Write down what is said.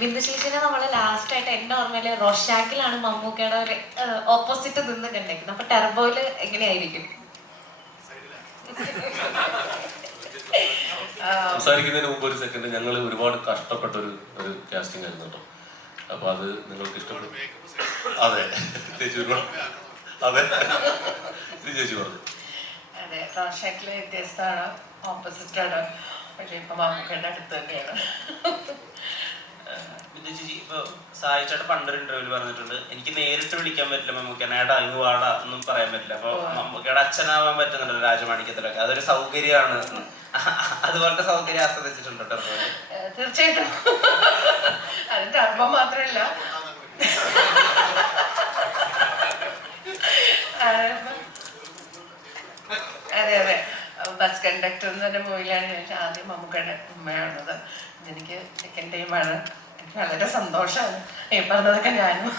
ബിന്ദു ചേച്ചിനെ നമ്മള് ലാസ്റ്റ് ആയിട്ട് എന്റെ ഓർമ്മയില് റോഷാക്കിലാണ് മമ്മൂക്കയുടെ ഒരു ഓപ്പോസിറ്റ് നിന്ന് കണ്ടേക്കുന്നത്. അപ്പൊ ടെർബോയില് എങ്ങനെയായിരിക്കും? സംസാരിക്കുന്നതിന് മുമ്പ് ഒരു സെക്കൻഡ്, ഞങ്ങൾ ഒരുപാട് കഷ്ടപ്പെട്ട ഒരു കാസ്റ്റിംഗ് ആയിരുന്നു കേട്ടോ. അപ്പൊ അത് നിങ്ങൾക്ക് ഇഷ്ടപ്പെടും. അതെ ചേച്ചി അതെ ചേച്ചി പറഞ്ഞു. അതെ, റോഷാക്കില് വ്യത്യസ്തമാണ്, ഓപ്പോസിറ്റാണ്. പക്ഷെ ഇപ്പൊ മമ്മൂക്കയുടെ അടുത്ത് തന്നെയാണ്. ബിന്ദു ചേച്ചി, ഇപ്പൊ സായി ചേട്ടൻ പണ്ടൊരു ഇന്റർവ്യൂല് പറഞ്ഞിട്ടുണ്ട്, എനിക്ക് നേരിട്ട് വിളിക്കാൻ പറ്റില്ല മമ്മൂക്കനെ, ഏടാ ഇങ്ങ് വാടാ ഒന്നും പറയാൻ പറ്റില്ല. അപ്പൊ മമ്മൂക്കയുടെ അച്ഛനാവാൻ പറ്റുന്നുണ്ടല്ലോ രാജമാണിക്യത്തിലൊക്കെ, അതൊരു സൗകര്യമാണ്. അതുപോലത്തെ സൗകര്യം ആസ്വദിച്ചിട്ടുണ്ടോ ടെർബോയില്? തീർച്ചയായിട്ടും. അത് ടെർബോ മാത്രമല്ല, അതെ അതെ, ബസ് കണ്ടക്ടർ എന്ന് പറഞ്ഞ മൂവിയിലാണ് ഞാൻ ആദ്യം മമ്മൂക്കയുടെ ഉമ്മയാണത്. ഇതെനിക്ക് സെക്കൻഡ് ടൈമാണ്. എനിക്ക് വളരെ സന്തോഷമാണ്. ഈ പറഞ്ഞതൊക്കെ ഞാനും